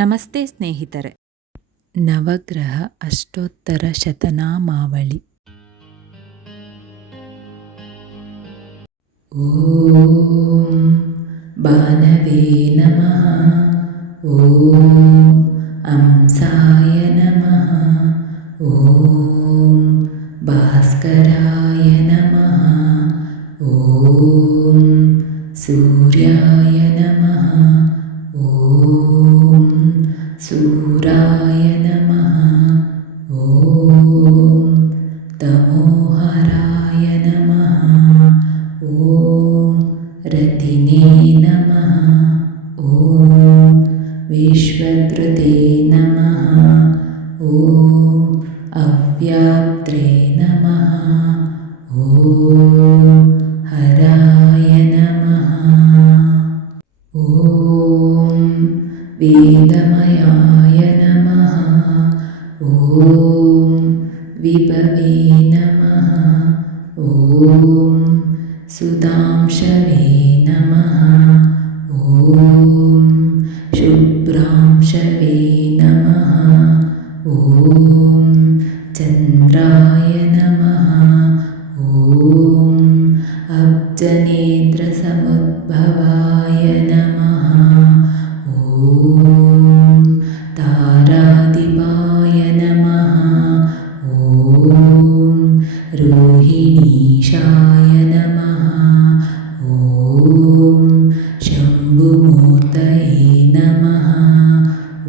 ನಮಸ್ತೆ ಸ್ನೇಹಿತರೆ. ನವಗ್ರಹ ಅಷ್ಟೋತ್ತರ ಶತನಾಮಾವಳಿ. ಓಂ ಭಾನವೇ ನಮಃ. ಓಂ ಅಂಸಾಯ ನಮಃ. ಓಂ ಭಾಸ್ಕರಾಯ ನಮಃ. ಓಂ ಸೂರ್ಯಾಯ ನಮಃ. ಓಂ ಸೂರಾಯ ನಮಃ. ಓಂ ತಮೋಹರಾಯ ನಮಃ. ಓಂ ರತಿನೇ ನಮಃ. ಓಂ ವಿಶ್ವಧೃತೆ ನಮಃ. ಓಂ ಅವ್ಯಾಪ್ತ್ರೇ ನಮಃ. ಓಂ ಹರಾಯ ನಮಃ. ಓಂ ವೇದಮಯಾಯ ನಮಃ. ಓಂ ವಿಭವೇ ನಮಃ. ಓಂ ಸುಧಾಂಶವೇ ನಮಃ. ಓಂ ಶುಭ್ರಾಂಶವೇ ನಮಃ. ಓಂ ಚಂದ್ರಾಯ ನಮಃ. ಓಂ ಅಬ್ಜನೇತ್ರ ಸಮುದ್ಭವಾಯ ನಮಃ. ಓಂ ತಾರಾಧಿಪಾಯ ನಮಃ. ಓಂ ರೋಹಿಣೀಶಾಯ ನಮಃ. ಓಂ ಶಂಭುಮೂರ್ತಯೇ ನಮಃ.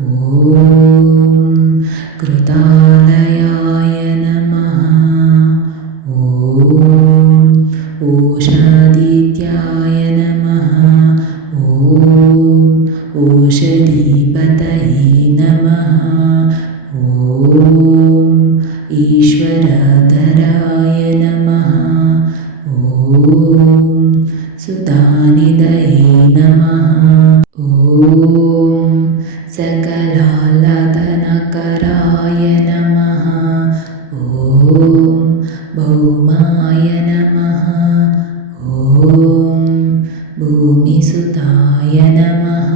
ಓಂ ಕೃತಾಲಯಾಯ ನಮಃ. ಓಂ ಓಷಾದಿತ್ಯಾಯ ನಮಃ. ಓಂ ಓಷಧೀಪತಯೇ ನಮಃ. ಓಂ ಈಶ್ವರಧರಾಯ ನಮಃ. ಓಂ ಸುಧಾನಿಧಯೇ ನಮಃ. ಓಂ ಸಕಲಾಲತನಕರಾಯ ನಮಃ. ಓಂ ಭೌಮಾಯ ನಮಃ. ಓಂ ಭೂಮಿಸುತಾಯ ನಮಃ.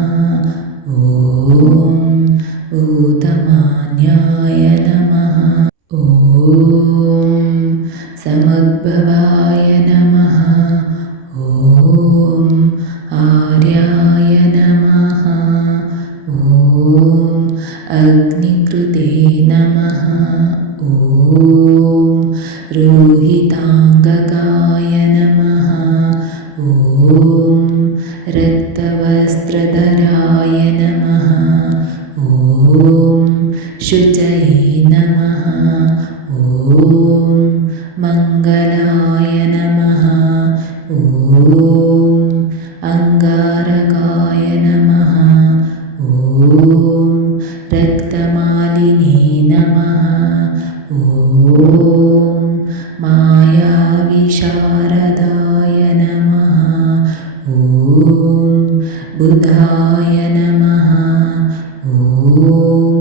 ಓಂ ಭೂತಮಾನ್ಯಾಯ ನಮಃ. ಓಂ ಸಮುದ್ಭವಾಯ ನಮಃ. ಓಂ ಆರ್ಯಾಯ ನಮಃ. ಓಂ ಅಗ್ನಿಕೃತೆ ನಮಃ. ಓಂ ರೋಹಿತಾಂಗಕಾಯ ನಮಃ. ಓಂ ರಕ್ತವಸ್ತ್ರಧರಾಯ ನಮಃ. ಓಂ ಶುಚಯೇ ನಮಃ. ಓಂ ಮಂಗಲಾಯ ನಮಃ. ಓಂ ಅಂಗಾರಕಾಯ ನಮಃ. ಓಂ ರಕ್ತಮಾಲಿನೇ ನಮಃ. ಓಂ ಮಾಯಾವಿಶಾರದಾಯ ನಮಃ. ಓಂ ಬುಧಾಯ ನಮಃ. ಓಂ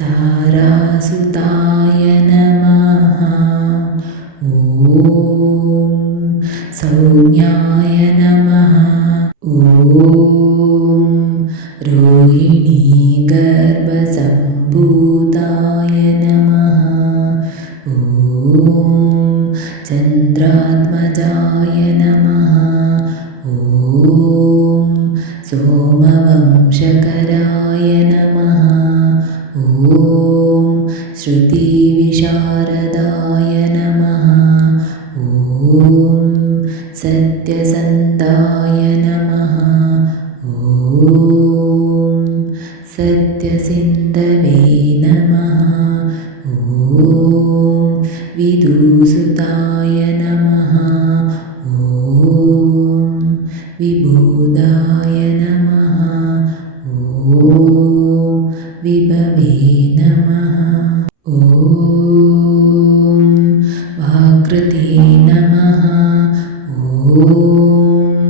ತಾರಾಸುತಾಯ ನಮಃ. ಓಂ ಸೌಮ್ಯಾಯ ನಮಃ. ಓಂ ರೋಹಿಣೀ ಗರ್ಭಸಂಭೂತಾಯ ನಮಃ. ಓಂ ಚಂದ್ರಾತ್ಮಜಾಯ ನಮಃ. ಓಂ ಸೋಮವಂಶಕರಾಯ ನಮಃ. ಓಂ ಶ್ರುತಿವಿಶಾರದಾಯ ನಮಃ. ಓಂ ಸತ್ಯಸಂಧಾಯ ನಮಃ. ಓಂ ಸತ್ಯಸಿಂಧವೇ ನಮಃ. ಓಂ ವಿದೂಸುತಾಯ ನಮಃ. ಓಂ ವಿಭೂದಾಯ ನಮಃ. ಓಂ ವಿಭವೇ ನಮಃ. ಓಂ ವಾಕೃತೆ ನಮಃ. ಓಂ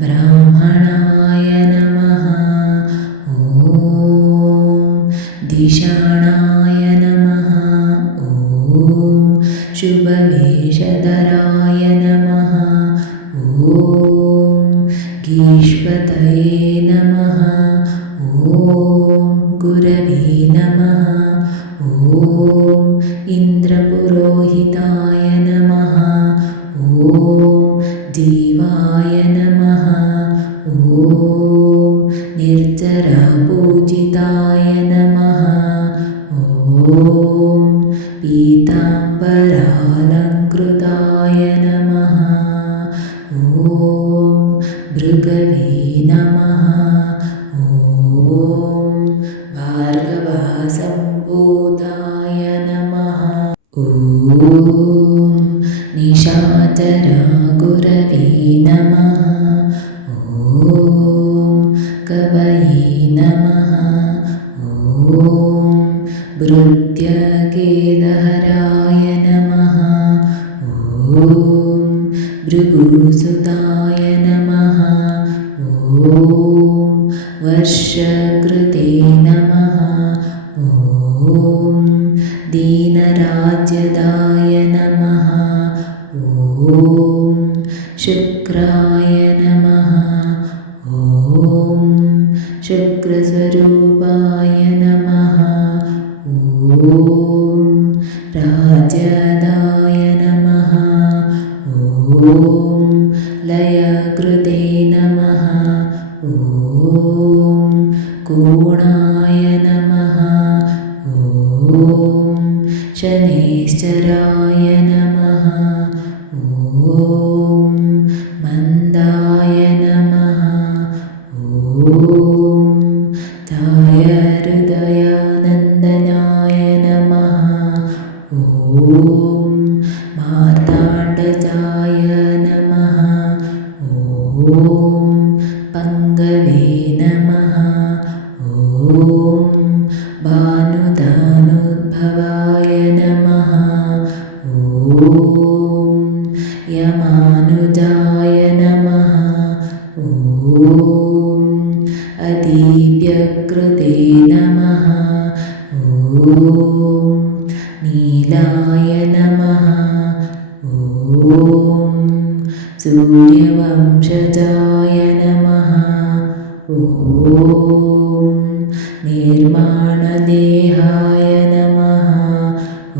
ಬ್ರಾಹ್ಮಣಾಯ ನಮಃ. ಓಂ ದಿಶಾಣಾಯ ನಮಃ. ಓಂ ಶುಭವೇಷಧರಾಯ ನಮಃ. ಓಂ ಗೀಷ್ಪತಯೇ ನಮಃ. ಓಂ ಗುರು जीवाय नमः ॐ निर्जरपूजिताय नमः ॐ पीताम्बरालङ्कृताय नमः ॐ भृगवे नमः ॐ भार्गवासम्भूताय नमः ॐ निशाचरगुरवे नमः ॐ कवये नमः ॐ भृत्यकेदहराय नमः ॐ भृगुसुताय नमः ॐ वर्षकृते नमः ॐ दीनराज्यदाय नमः ॐ शुक्राय नमः ॐ शुक्रस्वरूपाय नमः ॐ राजदाय नमः ॐ लयकृते नमः ॐ कोणाय नमः ॐ शनैश्चराय नमः ॐ मन्दाय नमः ॐ छायाहृदयानन्दनाय नमः ॐ मार्ताण्डजाय नमः ॐ पङ्गवे नमः ॐ भानुदानुद्भवाय नमः ॐ यमानुजाय नमः ॐ अदीप्यकृते नमः ॐ नीलाय नमः ॐ सूर्यवंशजाय नमः ॐ निर्माणदेहाय नमः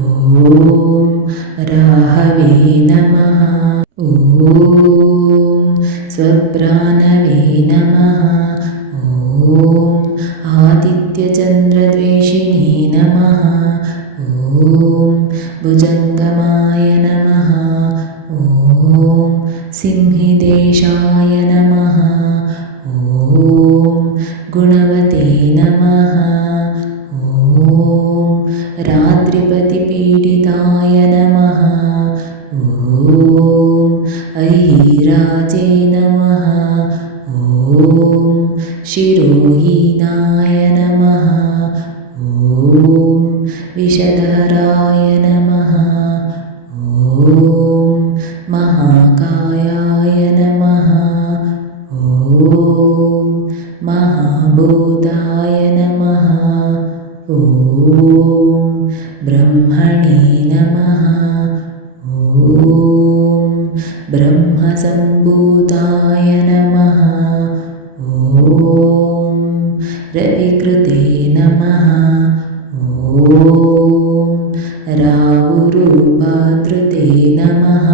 ॐ राहवे नमः ॐ स्वप्राणवे नमः ॐ आदित्यचन्द्रद्वेषिणे नमः ॐ भुजङ्गमाय नमः ॐ सिंहिदेशाय नमः ॐ गुणवते नमः ॐ रात्रिपतिपीडिताय नमः ॐ ऐराजे नमः ॐ शिरोहीनाय नमः ॐ विषधराय नमः ॐ महाकायाय नमः ॐ महाभूताय नमः ॐ ब्रह्मणे नमः ॐ ब्रह्मसम्भूताय नमः ॐ रविकृते नमः ॐ राहुरुपाधृते नमः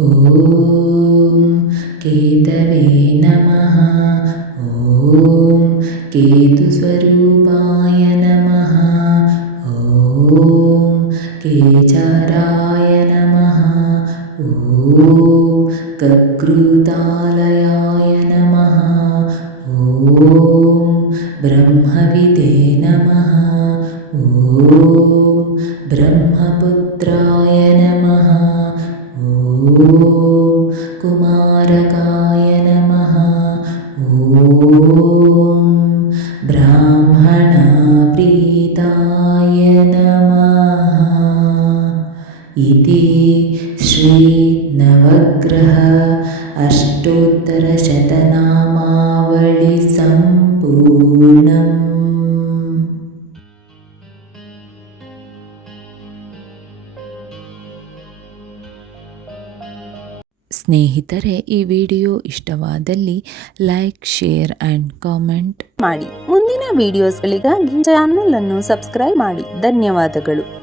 ॐ केतवे नमः ॐ केतुस्वरूपाय नमः ॐ केचाराय नमः ॐ ककृतालयाय नमः ॐ ब्रह्मविदे नमः ॐ ब्रह्मपुत्राय नमः ॐ कुमारकाय नमः ॐ ब्राह्मणप्रीताय नमः इति श्रीनवग्रह अष्टोत्तरशतनामावळि सम्पूर्णम्। ಸ್ನೇಹಿತರೆ, ಈ ವಿಡಿಯೋ ಇಷ್ಟವಾದಲ್ಲಿ ಲೈಕ್, ಶೇರ್ ಆ್ಯಂಡ್ ಕಾಮೆಂಟ್ ಮಾಡಿ. ಮುಂದಿನ ವಿಡಿಯೋಸ್ಗಳಿಗಾಗಿ ಚಾನಲ್ ಅನ್ನು ಸಬ್ಸ್ಕ್ರೈಬ್ ಮಾಡಿ. ಧನ್ಯವಾದಗಳು.